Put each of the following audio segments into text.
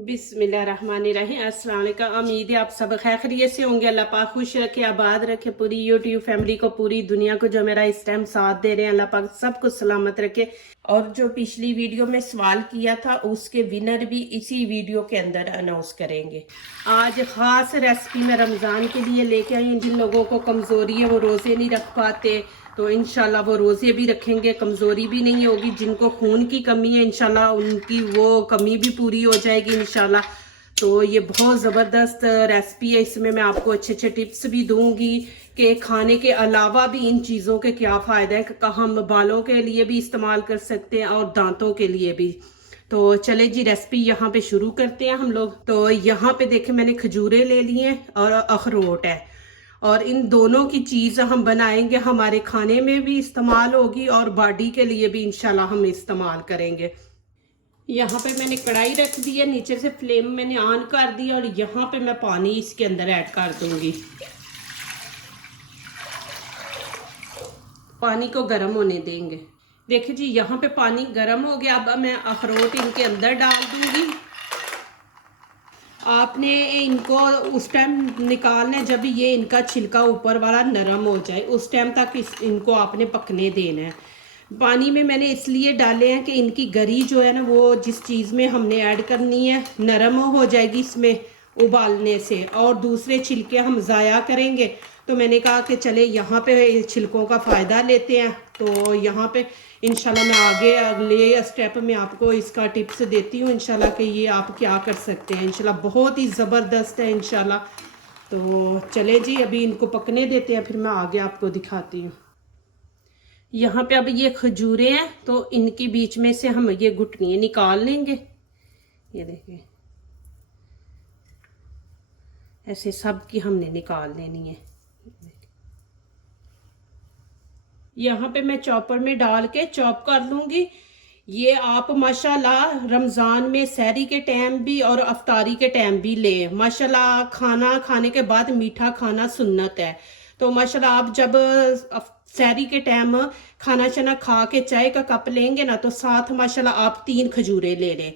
बिस्मिल्लाहिर्रहमानिर्रहीम। अस्सलाम वालेकुम। उम्मीद है आप सब खैरियत से होंगे। अल्लाह पाक खुश रखे, आबाद रखे पूरी यूट्यूब फैमिली को, पूरी दुनिया को जो मेरा इस टाइम साथ दे रहे हैं। अल्लाह पाक सबको सलामत रखे। और जो पिछली वीडियो में सवाल किया था उसके विनर भी इसी वीडियो के अंदर अनाउंस करेंगे। आज ख़ास रेसिपी मैं रमज़ान के लिए लेके आई हूँ। जिन लोगों को कमज़ोरी है, वो रोज़े नहीं रख पाते, तो इंशाल्लाह वो रोज़े भी रखेंगे, कमज़ोरी भी नहीं होगी। जिनको खून की कमी है इंशाल्लाह उनकी वो कमी भी पूरी हो जाएगी इंशाल्लाह। तो ये बहुत ज़बरदस्त रेसिपी है। इसमें मैं आपको अच्छे अच्छे टिप्स भी दूंगी कि खाने के अलावा भी इन चीज़ों के क्या फ़ायदे हैं, कि हम बालों के लिए भी इस्तेमाल कर सकते हैं और दांतों के लिए भी। तो चले जी रेसिपी यहाँ पे शुरू करते हैं हम लोग। तो यहाँ पे देखें मैंने खजूरें ले ली हैं और अखरोट है, और इन दोनों की चीज़ हम बनाएंगे, हमारे खाने में भी इस्तेमाल होगी और बॉडी के लिए भी इंशाल्लाह हम इस्तेमाल करेंगे। यहाँ पे मैंने कढ़ाई रख दी है, नीचे से फ्लेम मैंने ऑन कर दी और यहाँ पे मैं पानी इसके अंदर ऐड कर दूंगी। पानी को गर्म होने देंगे। देखिए जी यहाँ पे पानी गर्म हो गया। अब मैं अखरोट इनके अंदर डाल दूंगी। आपने इनको उस टाइम निकालना है जब ये इनका छिलका ऊपर वाला नरम हो जाए, उस टाइम तक इनको आपने पकने देना है। पानी में मैंने इसलिए डाले हैं कि इनकी गरी जो है ना, वो जिस चीज़ में हमने ऐड करनी है नरम हो जाएगी इसमें उबालने से, और दूसरे छिलके हम ज़ाया करेंगे। तो मैंने कहा कि चले यहाँ पे छिलकों का फ़ायदा लेते हैं। तो यहाँ पे इंशाल्लाह मैं आगे अगले स्टेप में आपको इसका टिप्स देती हूँ इंशाल्लाह कि ये आप क्या कर सकते हैं। इंशाल्लाह बहुत ही ज़बरदस्त है इंशाल्लाह। तो चले जी अभी इनको पकने देते हैं, फिर मैं आगे आपको दिखाती हूँ। यहाँ पे अब ये खजूरें हैं तो इनके बीच में से हम ये गुठलियाँ निकाल लेंगे। ये देखिए ऐसे सब की हमने निकाल लेनी है। यहाँ पे मैं चॉपर में डाल के चॉप कर लूँगी। ये आप माशाल्लाह रमज़ान में सहरी के टाइम भी और अफ्तारी के टाइम भी लें। माशाल्लाह खाना खाने के बाद मीठा खाना सुन्नत है। तो माशाल्लाह आप जब सहरी के टाइम खाना शाना खा के चाय का कप लेंगे ना, तो साथ माशाल्लाह आप 3 खजूरें ले लें।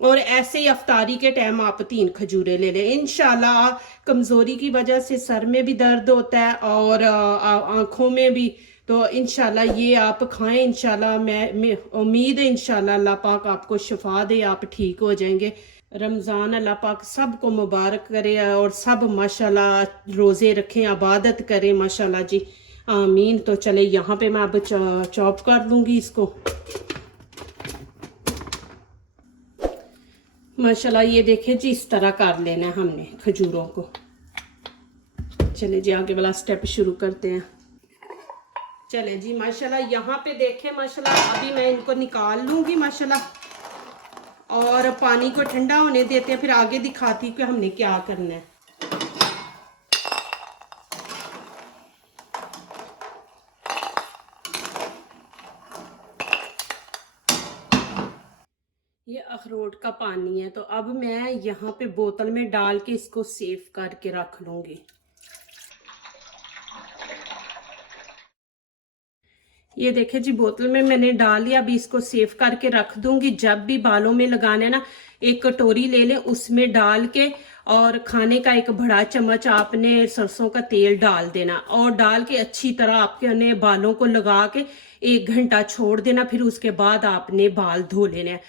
और ऐसे ही अफ्तारी के टाइम आप 3 खजूरें ले लें। इंशाल्लाह कमज़ोरी की वजह से सर में भी दर्द होता है और आँखों में भी, तो इंशाल्लाह ये आप खाएं। इंशाल्लाह मैं उम्मीद है इंशाल्लाह अल्लाह पाक आपको शिफा दे, आप ठीक हो जाएंगे। रमज़ान अल्लाह पाक सबको मुबारक करे और सब माशाल्लाह रोज़े रखें, इबादत करें माशाल्लाह जी, आमीन। तो चले यहाँ पे मैं अब चॉप कर लूँगी इसको। माशाल्लाह ये देखें जी इस तरह कर लेना है हमने खजूरों को। चले जी आगे वाला स्टेप शुरू करते हैं। चले जी माशाल्लाह यहाँ पे देखें माशाल्लाह अभी मैं इनको निकाल लूँगी माशाल्लाह, और पानी को ठंडा होने देते हैं, फिर आगे दिखाती हूँ कि हमने क्या करना है। ये अखरोट का पानी है, तो अब मैं यहाँ पे बोतल में डाल के इसको सेव करके रख लूँगी। ये देखे जी बोतल में मैंने डाल लिया। अभी इसको सेव करके रख दूंगी। जब भी बालों में लगाना है ना, एक कटोरी ले लें, उसमें डाल के और खाने का एक बड़ा चम्मच आपने सरसों का तेल डाल देना, और डाल के अच्छी तरह आपके बालों को लगा के 1 घंटा छोड़ देना। फिर उसके बाद आपने बाल धो लेने हैं।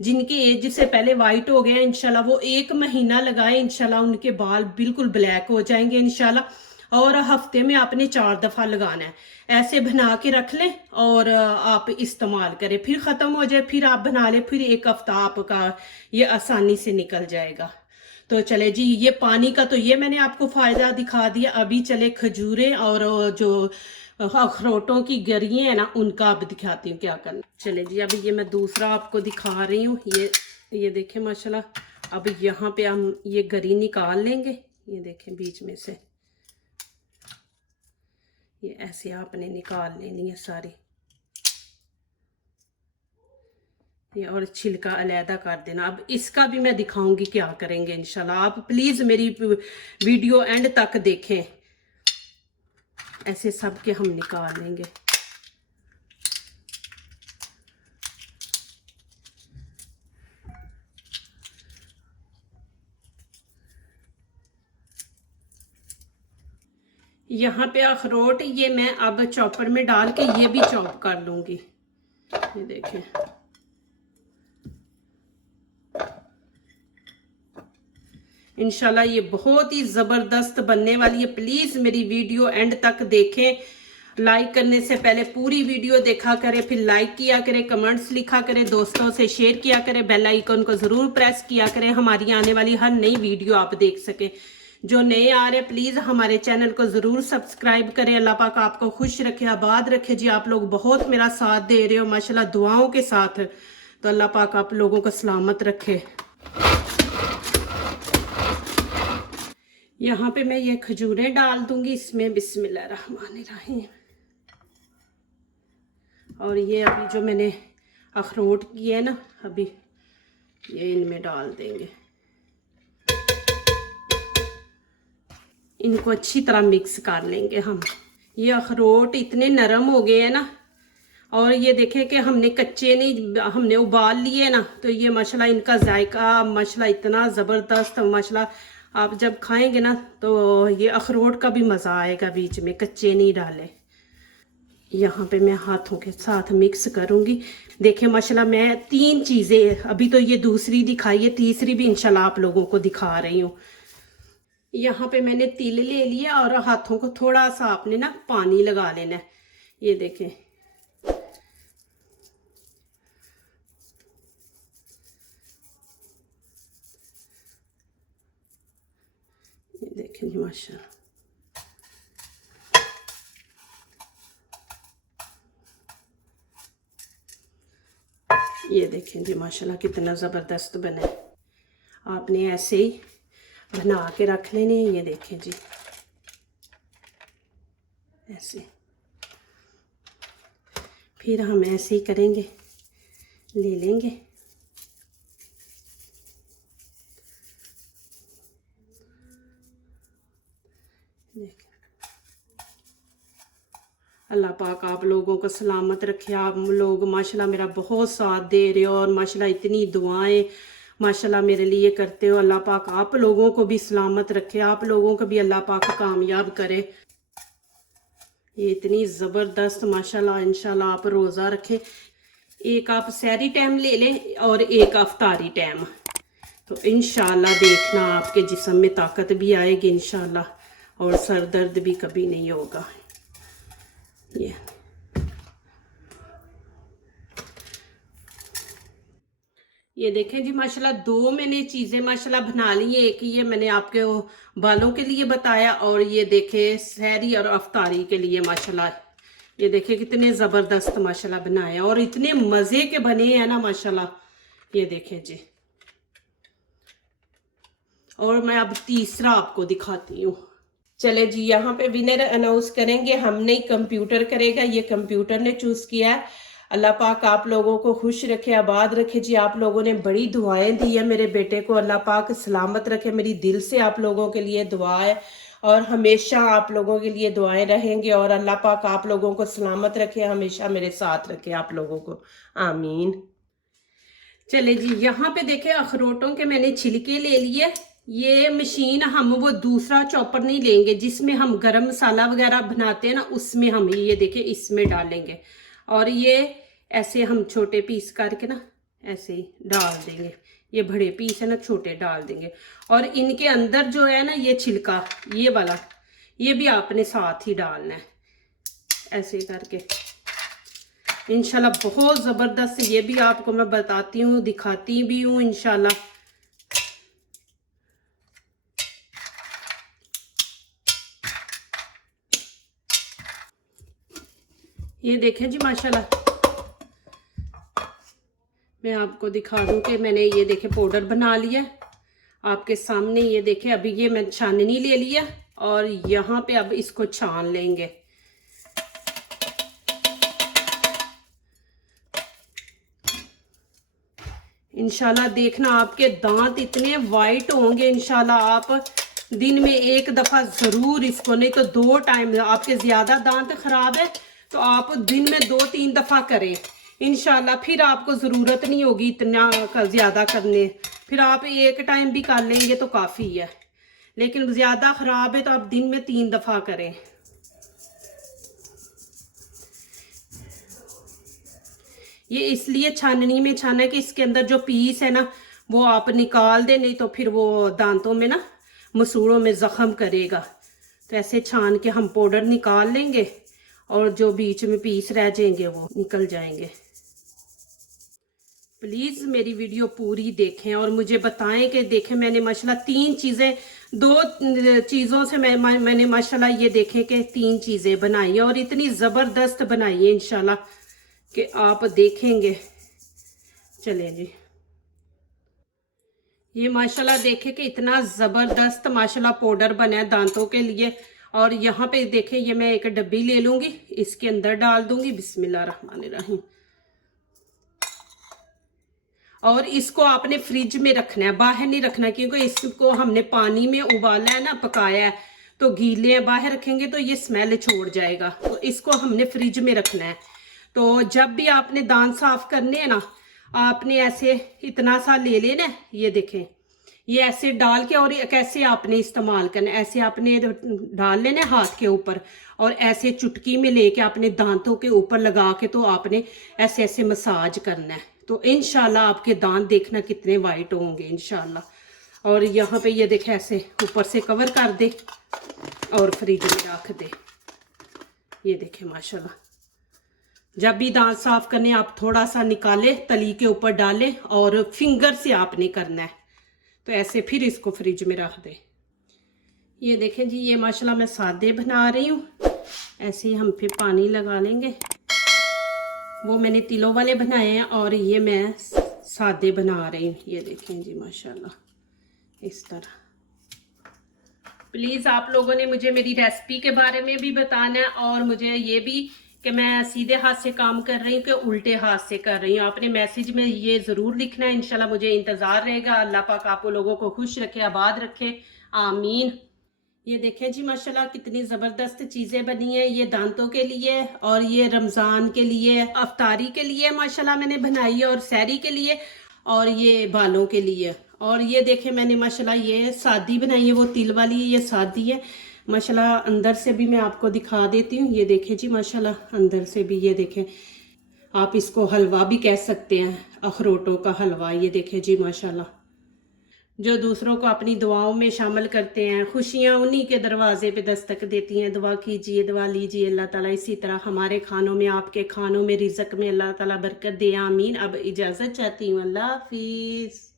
जिनकी एज से पहले वाइट हो गए हैं इंशाल्लाह वो 1 महीना लगाए, इंशाल्लाह उनके बाल बिल्कुल ब्लैक हो जाएंगे इंशाल्लाह। और हफ्ते में आपने 4 दफा लगाना है। ऐसे बना के रख लें और आप इस्तेमाल करें, फिर ख़त्म हो जाए फिर आप बना लें, फिर 1 हफ्ता आपका ये आसानी से निकल जाएगा। तो चले जी ये पानी का तो ये मैंने आपको फ़ायदा दिखा दिया। अभी चले खजूरें और जो अखरोटों की गरियाँ हैं ना, उनका अब दिखाती हूँ क्या करना। चले जी अभी ये मैं दूसरा आपको दिखा रही हूँ। ये देखें माशाल्लाह। अब यहाँ पे हम ये गरी निकाल लेंगे। ये देखें बीच में से ये ऐसे आपने निकाल लेनी है सारी, ये और छिलका अलहदा कर देना। अब इसका भी मैं दिखाऊंगी क्या करेंगे इंशाल्लाह। आप प्लीज मेरी वीडियो एंड तक देखें। ऐसे सब के हम निकाल लेंगे। यहाँ पे अखरोट ये मैं अब चॉपर में डाल के ये भी चॉप कर लूंगी। ये देखें, इंशाल्लाह ये बहुत ही ज़बरदस्त बनने वाली है। प्लीज़ मेरी वीडियो एंड तक देखें। लाइक करने से पहले पूरी वीडियो देखा करें, फिर लाइक किया करें, कमेंट्स लिखा करें, दोस्तों से शेयर किया करें, बेल आइकन को ज़रूर प्रेस किया करें, हमारी आने वाली हर नई वीडियो आप देख सकें। जो नए आ रहे प्लीज़ हमारे चैनल को ज़रूर सब्सक्राइब करें। अल्लाह पाक आपको खुश रखे, आबाद रखे। जी आप लोग बहुत मेरा साथ दे रहे हो माशाल्लाह दुआओं के साथ, तो अल्लाह पाक आप लोगों को सलामत रखे। यहाँ पे मैं ये खजूरें डाल दूंगी इसमें, बिस्मिल्लाहिर्रहमानिर्रहीम। और ये अभी जो मैंने अखरोट किए ना अभी, ये इनमें डाल देंगे। इनको अच्छी तरह मिक्स कर लेंगे हम। ये अखरोट इतने नरम हो गए हैं ना, और ये देखें कि हमने कच्चे नहीं, हमने उबाल लिए ना, तो ये माशाल्लाह इनका जायका माशाल्लाह इतना ज़बरदस्त माशाल्लाह। आप जब खाएंगे ना तो ये अखरोट का भी मज़ा आएगा, बीच में कच्चे नहीं डाले। यहाँ पे मैं हाथों के साथ मिक्स करूँगी। देखें माशाल्लाह मैं 3 चीज़ें, अभी तो ये दूसरी दिखाई है, तीसरी भी इंशाल्लाह आप लोगों को दिखा रही हूँ। यहाँ पे मैंने तिल ले लिया और हाथों को थोड़ा सा आपने ना पानी लगा लेना है। ये देखें, ये देखें जी माशाल्लाह। ये देखें जी माशाल्लाह कितना ज़बरदस्त बना है। आपने ऐसे ही बना के रख लेने। ये देखें जी, ऐसे फिर हम ऐसे ही करेंगे, ले लेंगे। देखें, अल्लाह पाक आप लोगों को सलामत रखे। आप लोग माशाल्लाह मेरा बहुत साथ दे रहे हो और माशाल्लाह इतनी दुआएं माशाल्लाह मेरे लिए करते हो। अल्लाह पाक आप लोगों को भी सलामत रखे, आप लोगों को भी अल्लाह पाक कामयाब करे। ये इतनी ज़बरदस्त माशाल्लाह, इंशाल्लाह आप रोज़ा रखें। एक आप सहरी टाइम ले लें और एक अफ्तारी टाइम, तो इंशाल्लाह देखना आपके जिस्म में ताकत भी आएगी इंशाल्लाह, और सर दर्द भी कभी नहीं होगा। ये देखें जी माशाल्लाह 2 मैंने चीज़ें माशाल्लाह बना ली है। एक ये मैंने आपके बालों के लिए बताया, और ये देखें सहरी और अफ्तारी के लिए माशाल्लाह। ये देखें कितने ज़बरदस्त माशाल्लाह बनाए, और इतने मज़े के बने हैं ना माशाल्लाह। ये देखें जी, और मैं अब तीसरा आपको दिखाती हूँ। चले जी, यहाँ पे विनर अनाउंस करेंगे, हम नहीं कंप्यूटर करेगा। ये कंप्यूटर ने चूज़ किया है। अल्लाह पाक आप लोगों को खुश रखे, आबाद रखे। जी आप लोगों ने बड़ी दुआएं दी है मेरे बेटे को, अल्लाह पाक सलामत रखे। मेरी दिल से आप लोगों के लिए दुआ है, और हमेशा आप लोगों के लिए दुआएं रहेंगे। और अल्लाह पाक आप लोगों को सलामत रखे, हमेशा मेरे साथ रखे आप लोगों को, आमीन। चले जी, यहाँ पे देखे अखरोटों के मैंने छिलके ले लिए। ये मशीन हम वो दूसरा चॉपर नहीं लेंगे जिसमें हम गरम मसाला वगैरह बनाते हैं ना, उसमें हम ये देखे इसमें डालेंगे। और ये ऐसे हम छोटे पीस करके ना ऐसे ही डाल देंगे। ये बड़े पीस है ना, छोटे डाल देंगे। और इनके अंदर जो है ना ये छिलका, ये वाला, ये भी आपने साथ ही डालना है ऐसे करके। इंशाल्लाह बहुत ज़बरदस्त, ये भी आपको मैं बताती हूँ, दिखाती भी हूँ इंशाल्लाह। ये देखें जी माशाल्लाह, मैं आपको दिखा दूँ कि मैंने ये देखे पाउडर बना लिया आपके सामने। ये देखे अभी ये मैं छाननी ले लिया, और यहाँ पे अब इसको छान लेंगे। इंशाल्लाह देखना आपके दांत इतने वाइट होंगे इंशाल्लाह। आप दिन में 1 दफ़ा ज़रूर इसको, नहीं तो 2 टाइम, आपके ज़्यादा दांत ख़राब है तो आप दिन में 2-3 दफ़ा करें इंशाल्लाह। फिर आपको ज़रूरत नहीं होगी इतना ज़्यादा करने, फिर आप 1 टाइम भी कर लेंगे तो काफ़ी है। लेकिन ज़्यादा ख़राब है तो आप दिन में 3 दफ़ा करें। ये इसलिए छाननी में छाना है कि इसके अंदर जो पीस है ना वो आप निकाल दें, नहीं तो फिर वो दांतों में ना मसूड़ों में जख्म करेगा। तो ऐसे छान के हम पाउडर निकाल लेंगे और जो बीच में पीस रह जाएंगे वो निकल जाएंगे। प्लीज़ मेरी वीडियो पूरी देखें और मुझे बताएं कि देखें मैंने माशाल्लाह 3 चीज़ें, 2 चीज़ों से मैंने माशाल्लाह ये देखें कि 3 चीज़ें बनाई और इतनी ज़बरदस्त बनाई है इंशाल्लाह कि आप देखेंगे। चलें जी, ये माशाल्लाह देखें कि इतना ज़बरदस्त माशाल्लाह पाउडर बना है दांतों के लिए। और यहाँ पे देखें ये मैं एक डब्बी ले लूँगी, इसके अंदर डाल दूँगी, बिस्मिल्लाहिर्रहमानिर्रहीम। और इसको आपने फ्रिज में रखना है, बाहर नहीं रखना, क्योंकि इसको हमने पानी में उबाला है ना, पकाया है, तो गीले हैं, बाहर रखेंगे तो ये स्मेल छोड़ जाएगा। तो इसको हमने फ्रिज में रखना है। तो जब भी आपने दांत साफ करने हैं ना, आपने ऐसे इतना सा ले लेना, ये देखें, ये ऐसे डाल के, और कैसे आपने इस्तेमाल करना है, ऐसे आपने डाल लेना हाथ के ऊपर और ऐसे चुटकी में लेके अपने दांतों के ऊपर लगा के तो आपने ऐसे ऐसे मसाज करना है। तो इंशाल्लाह आपके दांत देखना कितने वाइट होंगे इंशाल्लाह। और यहाँ पे ये देखे ऐसे ऊपर से कवर कर दे और फ्रिज में रख दे। ये देखे माशाल्लाह, जब भी दांत साफ करने आप थोड़ा सा निकाले, तली के ऊपर डालें और फिंगर से आपने करना है। तो ऐसे फिर इसको फ्रिज में रख दे। ये देखें जी, ये माशाल्लाह मैं सादे बना रही हूँ। ऐसे ही हम फिर पानी लगा लेंगे। वो मैंने तिलों वाले बनाए हैं और ये मैं सादे बना रही हूँ। ये देखें जी माशाल्लाह इस तरह। प्लीज़ आप लोगों ने मुझे मेरी रेसिपी के बारे में भी बताना है और मुझे ये भी कि मैं सीधे हाथ से काम कर रही हूँ कि उल्टे हाथ से कर रही हूँ। आपने मैसेज में ये ज़रूर लिखना है। इंशाल्लाह मुझे इंतज़ार रहेगा। अल्लाह पाक आप लोगों को खुश रखे, आबाद रखे, आमीन। ये देखें जी माशाल्लाह कितनी ज़बरदस्त चीज़ें बनी है। ये दांतों के लिए और ये रमज़ान के लिए, अफ्तारी के लिए माशाल्लाह मैंने बनाई है, और सहरी के लिए, और ये बालों के लिए। और ये देखें मैंने माशाल्लाह ये सादी बनाई है, वो तिल वाली है, ये सादी है माशाल्लाह। अंदर से भी मैं आपको दिखा देती हूँ। ये देखें जी माशाल्लाह अंदर से भी, ये देखें, आप इसको हलवा भी कह सकते हैं, अखरोटों का हलवा। ये देखें जी माशाल्लाह, जो दूसरों को अपनी दुआओं में शामिल करते हैं, खुशियां उन्हीं के दरवाजे पे दस्तक देती हैं। दुआ कीजिए, दुआ लीजिए, अल्लाह ताला इसी तरह हमारे खानों में, आपके खानों में, रिज़्क़ में अल्लाह ताला बरकत दे, आमीन। अब इजाज़त चाहती हूँ, अल्लाह हाफिज़।